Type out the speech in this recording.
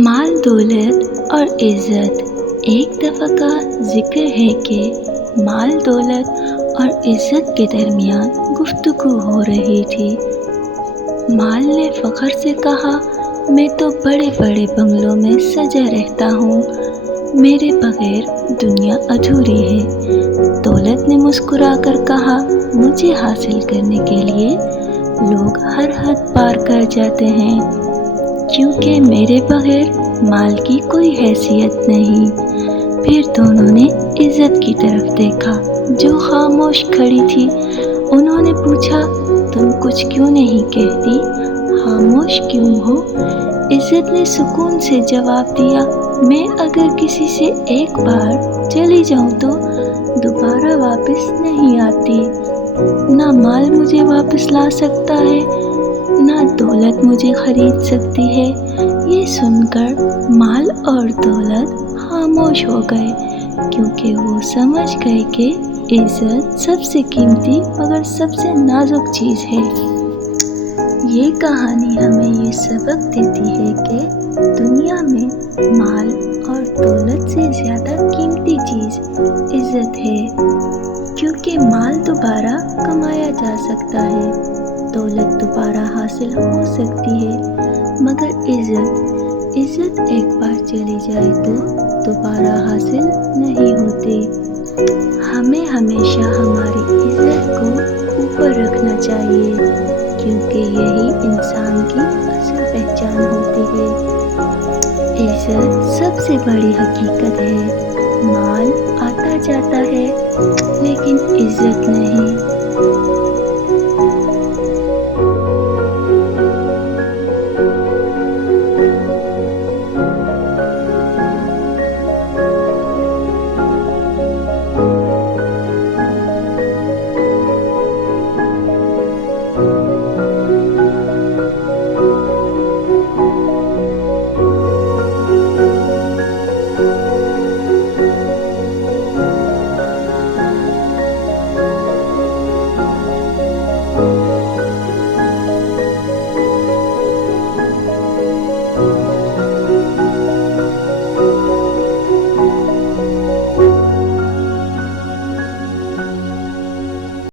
माल दौलत और इज़्ज़त। एक दफ़ा का ज़िक्र है कि माल दौलत और इज़्ज़त के दरमियान गुफ्तगू हो रही थी। माल ने फ़ख्र से कहा, मैं तो बड़े बड़े बंगलों में सजा रहता हूँ, मेरे बग़ैर दुनिया अधूरी है। दौलत ने मुस्कुराकर कहा, मुझे हासिल करने के लिए लोग हर हद पार कर जाते हैं, क्योंकि मेरे बग़ैर माल की कोई हैसियत नहीं। फिर दोनों ने इज़्ज़त की तरफ देखा, जो खामोश खड़ी थी। उन्होंने पूछा, तुम कुछ क्यों नहीं कहती, खामोश क्यों हो? इज़्ज़त ने सुकून से जवाब दिया, मैं अगर किसी से एक बार चली जाऊं तो दोबारा वापस नहीं आती। ना माल मुझे वापस ला सकता है, ना दौलत मुझे खरीद सकती है। ये सुनकर माल और दौलत खामोश हो गए, क्योंकि वो समझ गए कि इज़्ज़त सबसे कीमती मगर सबसे नाजुक चीज़ है। ये कहानी हमें ये सबक देती है कि दुनिया में माल और दौलत से ज़्यादा कीमती चीज़ इज़्ज़त है, क्योंकि माल दोबारा कमाया जा सकता है, दौलत दोबारा हासिल हो सकती है, मगर इज़्ज़त एक बार चली जाए तो दोबारा हासिल नहीं होती। हमें हमेशा हमारी इज़्ज़त को ऊपर रखना चाहिए, क्योंकि यही इंसान की असल पहचान होती है। इज़्ज़त सबसे बड़ी हकीकत है। माल आता जाता है, लेकिन इज़्ज़त नहीं।